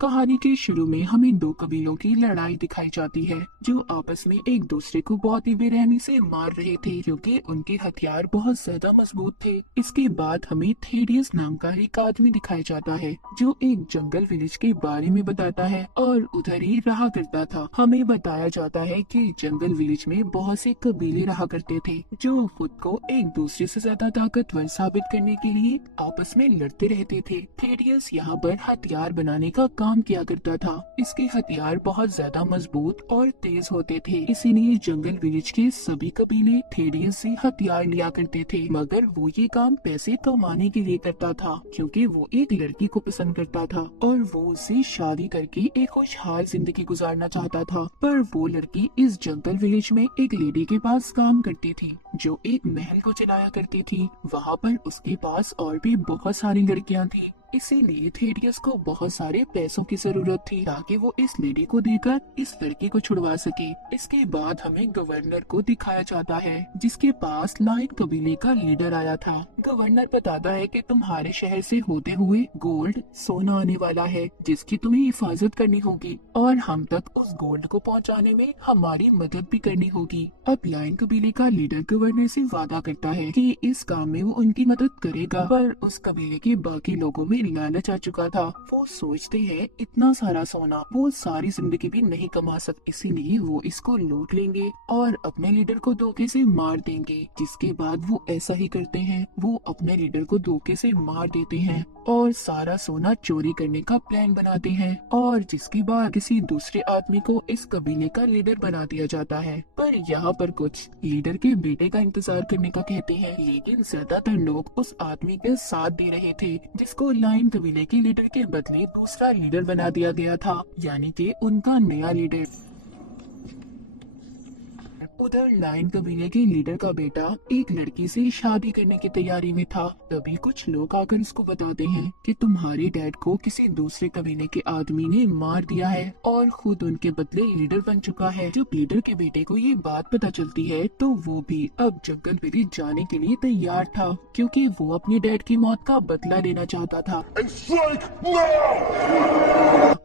कहानी के शुरू में हमें दो कबीलों की लड़ाई दिखाई जाती है जो आपस में एक दूसरे को बहुत ही बेरहमी से मार रहे थे क्योंकि उनके हथियार बहुत ज्यादा मजबूत थे। इसके बाद हमें थेडियस नाम का एक आदमी दिखाया जाता है जो एक जंगल विलेज के बारे में बताता है और उधर ही रहा करता था। हमें बताया जाता है कि जंगल विलेज में बहुत से कबीले रहा करते थे जो खुद को एक दूसरे से ज्यादा ताकतवर साबित करने के लिए आपस में लड़ते रहते थे। थेडियस यहाँ पर हथियार बनाने का काम किया करता था। इसके हथियार बहुत ज्यादा मजबूत और तेज होते थे, इसीलिए जंगल विलेज के सभी कबीले थेडियस से हथियार लिया करते थे। मगर वो ये काम पैसे कमाने के लिए करता था क्योंकि वो एक लड़की को पसंद करता था और वो उससे शादी करके एक खुशहाल जिंदगी गुजारना चाहता था। पर वो लड़की इस जंगल विलेज में एक लेडी के पास काम करती थी जो एक महल को चलाया करती थी। वहाँ पर उसके पास और भी बहुत सारी लड़कियाँ थी, इसीलिए थेडियस को बहुत सारे पैसों की जरूरत थी ताकि वो इस लेडी को देकर इस लड़की को छुड़वा सके। इसके बाद हमें गवर्नर को दिखाया जाता है जिसके पास लाइन कबीले का लीडर आया था। गवर्नर बताता है कि तुम्हारे शहर से होते हुए गोल्ड सोना आने वाला है जिसकी तुम्हें हिफाजत करनी होगी और हम तक उस गोल्ड को पहुंचाने में हमारी मदद भी करनी होगी। अब लाइन कबीले का लीडर गवर्नर से वादा करता है कि इस काम में वो उनकी मदद करेगा, पर उस कबीले के बाकी लोगों में लालच आ चुका था। वो सोचते हैं इतना सारा सोना वो सारी जिंदगी भी नहीं कमा सकते, इसीलिए वो इसको लूट लेंगे और अपने लीडर को धोखे से मार देंगे। जिसके बाद वो ऐसा ही करते हैं, वो अपने लीडर को धोखे से मार देते हैं और सारा सोना चोरी करने का प्लान बनाते हैं और जिसके बाद किसी दूसरे आदमी को इस कबीले का लीडर बना दिया जाता है। पर यहाँ पर कुछ लीडर के बेटे का इंतजार करने का कहते हैं, लेकिन ज्यादातर लोग उस आदमी के साथ दे रहे थे जिसको लाइन कबीले के लीडर के बदले दूसरा लीडर बना दिया गया था, यानी कि उनका नया लीडर। उधर लाइन कबीले के लीडर का बेटा एक लड़की से शादी करने की तैयारी में था। तभी कुछ लोग आकर उसको बताते हैं कि तुम्हारे डैड को किसी दूसरे कबीले के आदमी ने मार दिया है और खुद उनके बदले लीडर बन चुका है। जब लीडर के बेटे को ये बात पता चलती है तो वो भी अब जंगल विलेज जाने के लिए तैयार था क्योंकि वो अपने डैड की मौत का बदला लेना चाहता था।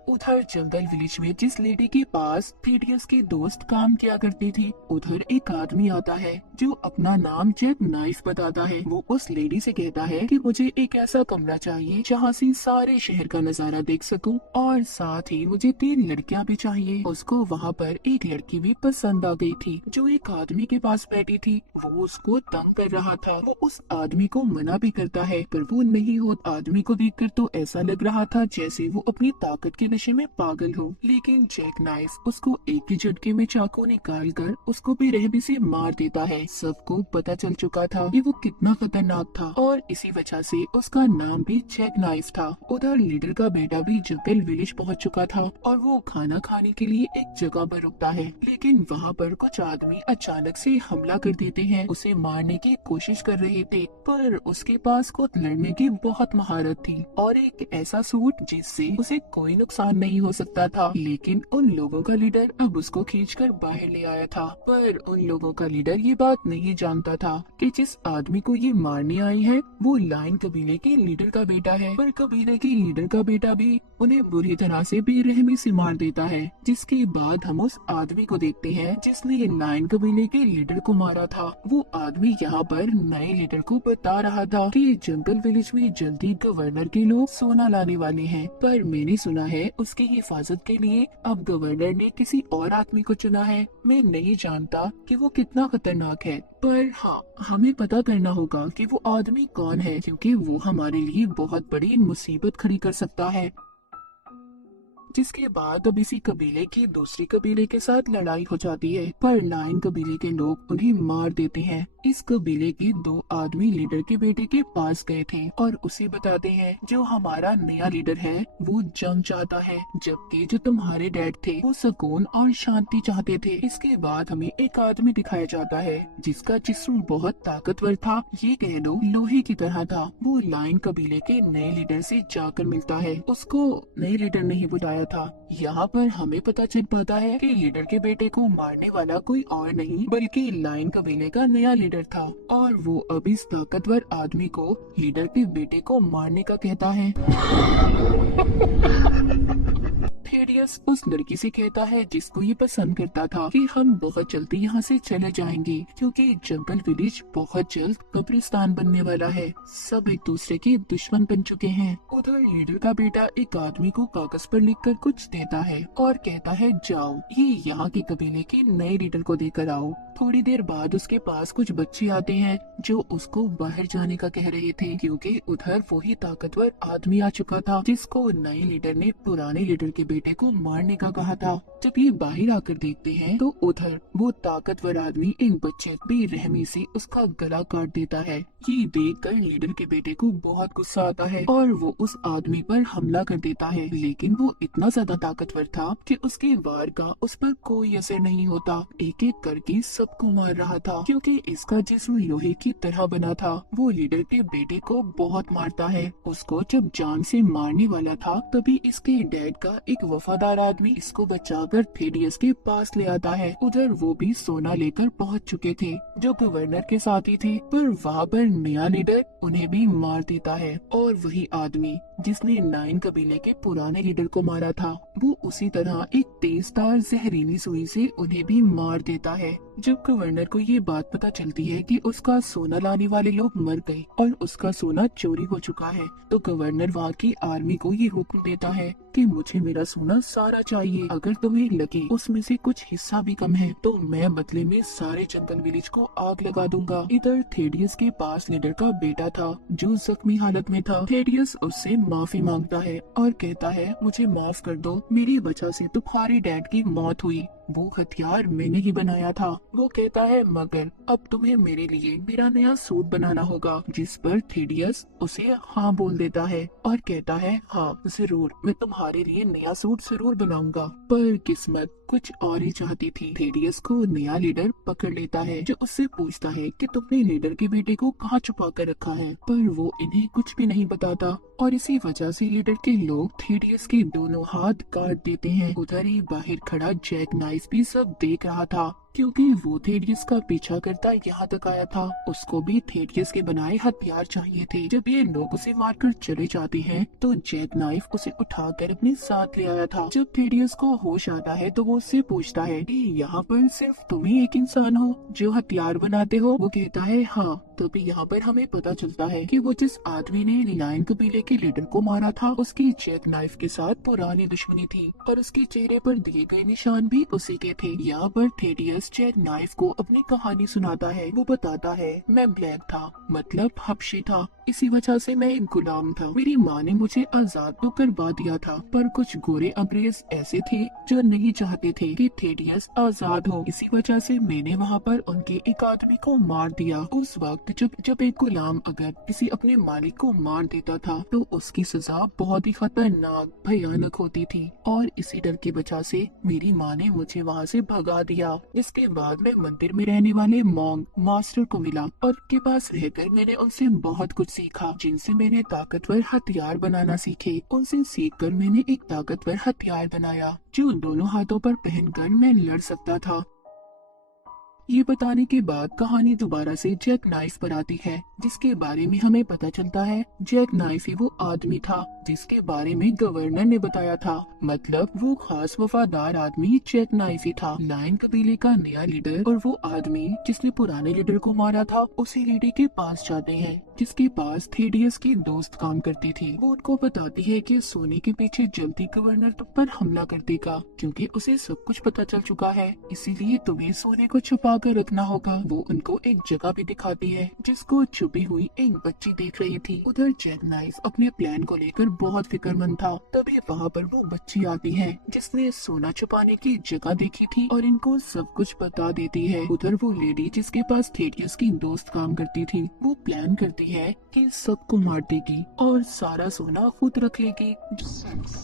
उधर जंगल विलेज में जिस लेडी के पास थेडियस के दोस्त काम किया करती थी, उधर एक आदमी आता है जो अपना नाम जैक नाइफ बताता है। वो उस लेडी से कहता है कि मुझे एक ऐसा कमरा चाहिए जहाँ से सारे शहर का नजारा देख सकूं और साथ ही मुझे 3 लड़कियाँ भी चाहिए। उसको वहाँ पर एक लड़की भी पसंद आ गई थी जो एक आदमी के पास बैठी थी। वो उसको तंग कर रहा था। वो उस आदमी को मना भी करता है पर वो नहीं हो। आदमी को देखकर तो ऐसा लग रहा था जैसे वो अपनी ताकत के नशे में पागल हो, लेकिन जैक नाइफ उसको एक ही झटके में चाकू निकाल कर उसको बेरहमी से मार देता है। सबको पता चल चुका था कि वो कितना खतरनाक था और इसी वजह से उसका नाम भी जैक नाइफ था। उधर लीडर का बेटा भी जंगल विलेज पहुंच चुका था और वो खाना खाने के लिए एक जगह पर रुकता है, लेकिन वहाँ पर कुछ आदमी अचानक से हमला कर देते हैं। उसे मारने की कोशिश कर रहे थे पर उसके पास खुद लड़ने की बहुत महारत थी और एक ऐसा सूट जिससे उसे कोई नुकसान नहीं हो सकता था। लेकिन उन लोगों का लीडर अब उसको खींचकर बाहर ले आया था, पर उन लोगों का लीडर ये बात नहीं जानता था कि जिस आदमी को ये मारने आई है वो लाइन कबीले के लीडर का बेटा है। पर कबीले के लीडर का बेटा भी उन्हें बुरी तरह से बेरहमी से मार देता है। जिसके बाद हम उस आदमी को देखते हैं जिसने लाइन कबीले के लीडर को मारा था। वो आदमी यहाँ पर नए लीडर को बता रहा था कि जंगल विलेज में जल्दी गवर्नर के लोग सोना लाने वाले हैं, पर मैंने सुना है उसकी हिफाजत के लिए अब गवर्नर ने किसी और आदमी को चुना है। मैं नहीं जानता कि वो कितना खतरनाक है, पर हाँ हमें पता करना होगा कि वो आदमी कौन है क्योंकि वो हमारे लिए बहुत बड़ी मुसीबत खड़ी कर सकता है। जिसके बाद अब इसी कबीले की दूसरी कबीले के साथ लड़ाई हो जाती है, पर लाइन कबीले के लोग उन्हें मार देते हैं। इस कबीले के 2 आदमी लीडर के बेटे के पास गए थे और उसे बताते हैं जो हमारा नया लीडर है वो जंग चाहता है, जबकि जो तुम्हारे डैड थे वो सुकून और शांति चाहते थे। इसके बाद हमें एक आदमी दिखाया जाता है जिसका जिस्म बहुत ताकतवर था, ये कह लो लोहे की तरह था। वो लाइन कबीले के नए लीडर से जाकर मिलता है। उसको नए लीडर नहीं बुलाया था। यहाँ पर हमें पता चल पाता है कि लीडर के बेटे को मारने वाला कोई और नहीं बल्कि लाइन कबीले का नया लीडर था और वो अब इस ताकतवर आदमी को लीडर के बेटे को मारने का कहता है। थेडियस उस लड़की से कहता है जिसको ये पसंद करता था कि हम बहुत जल्दी यहाँ से चले जाएंगे क्योंकि जंगल विलेज बहुत जल्द कब्रिस्तान बनने वाला है। सब एक दूसरे के दुश्मन बन चुके हैं। उधर लीडर का बेटा एक आदमी को कागज पर लिखकर कुछ देता है और कहता है जाओ ये यहाँ के कबीले के नए लीडर को देकर आओ। थोड़ी देर बाद उसके पास कुछ बच्चे आते हैं जो उसको बाहर जाने का कह रहे थे क्योंकि उधर वही ताकतवर आदमी आ चुका था जिसको नए लीडर ने पुराने लीडर के बेटे को मारने का कहा था। जब ये बाहर आकर देखते हैं तो उधर वो ताकतवर आदमी एक बच्चे बेरहमी से उसका गला काट देता है। ये देखकर लीडर के बेटे को बहुत गुस्सा आता है और वो उस आदमी पर हमला कर देता है, लेकिन वो इतना ज्यादा ताकतवर था कि उसके वार का उस पर कोई असर नहीं होता। एक एक करके सबको मार रहा था क्योंकि इसका जिस्म लोहे की तरह बना था। वो लीडर के बेटे को बहुत मारता है। उसको जब जान से मारने वाला था तभी इसके डैड का एक वफादार आदमी इसको बचाकर थेडियस के पास ले आता है। उधर वो भी सोना लेकर पहुंच चुके थे जो गवर्नर के साथ ही थे, पर वहाँ पर नया लीडर उन्हें भी मार देता है और वही आदमी जिसने 9 कबीले के पुराने लीडर को मारा था वो उसी तरह एक तेजधार जहरीली सुई से उन्हें भी मार देता है। जब गवर्नर को ये बात पता चलती है कि उसका सोना लाने वाले लोग मर गए और उसका सोना चोरी हो चुका है तो गवर्नर वहाँ की आर्मी को ये हुक्म देता है कि मुझे मेरा सोना सारा चाहिए। अगर तुम्हें लगे उसमें से कुछ हिस्सा भी कम है तो मैं बदले में सारे जंगल विलेज को आग लगा दूंगा। इधर थेडियस के पास लीडर का बेटा था जो जख्मी हालत में था। थेडियस उससे माफी मांगता है और कहता है मुझे माफ कर दो, मेरी वजह से तुम्हारे डैड की मौत हुई, वो हथियार मैंने ही बनाया था। वो कहता है मगर अब तुम्हें मेरे लिए मेरा नया सूट बनाना होगा, जिस पर थेडियस उसे हाँ बोल देता है और कहता है हाँ जरूर, मैं तुम्हारे लिए नया सूट जरूर बनाऊंगा। पर किस्मत कुछ और ही चाहती थी। थेडियस को नया लीडर पकड़ लेता है जो उससे पूछता है कि तुमने लीडर के बेटे को कहाँ छुपा कर रखा है, पर वो इन्हें कुछ भी नहीं बताता और इसी वजह से लीडर के लोग थेडियस के दोनों हाथ काट देते हैं। उधर ही बाहर खड़ा जैक नाइफ भी सब देख रहा था क्योंकि वो थेडियस का पीछा करता यहाँ तक आया था। उसको भी थेडियस के बनाए हथियार चाहिए थे। जब ये लोग उसे मारकर चले जाते हैं तो जैक नाइफ उसे उठाकर अपने साथ ले आया था। जब थेडियस को होश आता है तो वो उससे पूछता है कि यहाँ पर सिर्फ तुम ही एक इंसान हो जो हथियार बनाते हो। वो कहता है हाँ। तभी यहाँ पर हमें पता चलता है कि वो जिस आदमी ने लायन कबीले के लीडर को मारा था उसकी जैक नाइफ के साथ पुरानी दुश्मनी थी और उसके चेहरे पर दिए गए निशान भी उसी के थे। यहाँ पर थेडियस जैक नाइफ को अपनी कहानी सुनाता है। वो बताता है मैं ब्लैक था, मतलब हबशी था, इसी वजह से मैं एक गुलाम था। मेरी माँ ने मुझे आजाद तो करवा दिया था पर कुछ गोरे अंग्रेज ऐसे थे जो नहीं चाहते थे कि थेडियस आजाद हो, इसी वजह से मैंने वहाँ पर उनके एक आदमी को मार दिया। उस वक्त जब एक गुलाम अगर किसी अपने मालिक को मार देता था तो उसकी सजा बहुत ही खतरनाक भयानक होती थी और इसी डर की वजह से मेरी माँ ने मुझे वहाँ से भगा दिया। जिसके बाद मैं मंदिर में रहने वाले मॉन्ग मास्टर को मिला और उनके पास रहकर मैंने उनसे बहुत कुछ सीखा, जिनसे मैंने ताकतवर हथियार बनाना सीखे। उनसे सीखकर मैंने एक ताकतवर हथियार बनाया जो दोनों हाथों पर पहनकर मैं लड़ सकता था। ये बताने के बाद कहानी दोबारा से जैक नाइफ पर आती है जिसके बारे में हमें पता चलता है जैक नाइफ ही वो आदमी था जिसके बारे में गवर्नर ने बताया था, मतलब वो खास वफादार आदमी जैक नाइफ ही था। लायन कबीले का नया लीडर और वो आदमी जिसने पुराने लीडर को मारा था उसी लीडर के पास जाते हैं जिसके पास थेडियस की दोस्त काम करती थी। वो उनको बताती है कि सोने के पीछे जल्दी गवर्नर तुम पर हमला कर देगा क्योंकि उसे सब कुछ पता चल चुका है, इसीलिए तुम्हें सोने को छुपा कर रखना होगा। वो उनको एक जगह भी दिखाती है जिसको छुपी हुई एक बच्ची देख रही थी। उधर जैक नाइफ अपने प्लान को लेकर बहुत फिक्रमंद था। तभी वहाँ पर वो बच्ची आती है जिसने सोना छुपाने की जगह देखी थी और इनको सब कुछ बता देती है। उधर वो लेडी जिसके पास थेडियस की दोस्त काम करती थी वो प्लान करती है कि सबको मार देगी और सारा सोना खुद रख लेगी। Sex,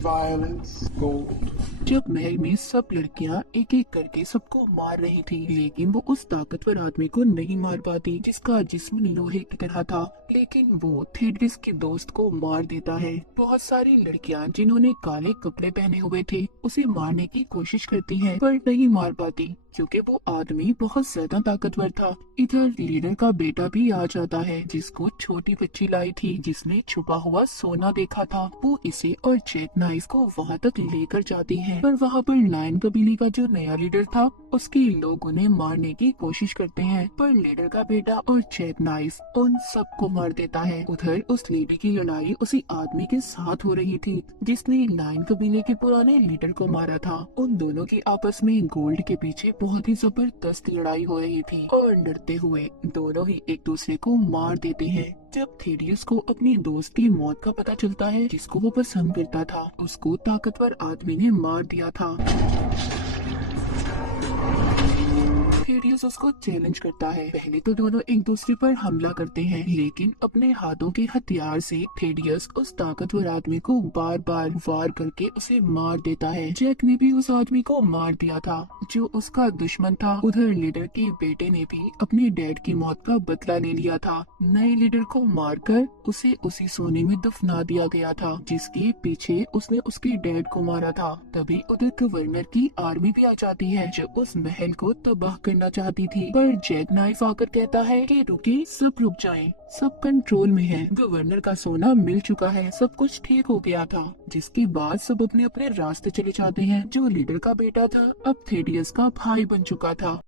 violence, gold. जब महल में सब लड़कियां एक एक करके सबको मार रही थी, लेकिन वो उस ताकतवर आदमी को नहीं मार पाती जिसका जिस्म लोहे की तरह था। लेकिन वो थेड्रिस के दोस्त को मार देता है। बहुत सारी लड़कियां जिन्होंने काले कपड़े पहने हुए थे उसे मारने की कोशिश करती हैं, पर नहीं मार पाती क्योंकि वो आदमी बहुत ज्यादा ताकतवर था। इधर लीडर का बेटा भी आ जाता है जिसको छोटी बच्ची लाई थी जिसने छुपा हुआ सोना देखा था। वो इसे और जैक नाइस को वहाँ तक लेकर जाती है, पर वहाँ पर लायन कबीले का जो नया लीडर था उसके लोग उन्हें मारने की कोशिश करते हैं, पर लीडर का बेटा और जैक नाइस उन सबको मार देता है। उधर उस लेडी की लड़ाई उसी आदमी के साथ हो रही थी जिसने लायन कबीले के पुराने लीडर को मारा था। उन दोनों की आपस में गोल्ड के पीछे बहुत ही जबरदस्त लड़ाई हो रही थी और डरते हुए दोनों ही एक दूसरे को मार देते हैं। जब थेडियस को अपनी दोस्त की मौत का पता चलता है जिसको वो पसंद करता था, उसको ताकतवर आदमी ने मार दिया था। थेडियस उसको चैलेंज करता है। पहले तो दोनों एक दूसरे पर हमला करते हैं, लेकिन अपने हाथों के हथियार से थेडियस उस ताकतवर आदमी को बार बार वार करके उसे मार देता है। जैक ने भी उस आदमी को मार दिया था जो उसका दुश्मन था। उधर लीडर के बेटे ने भी अपने डैड की मौत का बदला ले लिया था। नए लीडर को मारकर उसे उसी सोने में दफना दिया गया था जिसके पीछे उसने उसके डैड को मारा था। तभी उधर गवर्नर की आर्मी भी आ जाती है जो उस महल को तबाह करना चाहती थी, पर जैक नाइफ आकर कहता है कि रुकिए, सब रुक जाएं, सब कंट्रोल में है। गवर्नर का सोना मिल चुका है, सब कुछ ठीक हो गया था। जिसके बाद सब अपने अपने रास्ते चले जाते हैं। जो लीडर का बेटा था अब थेडियस का भाई बन चुका था।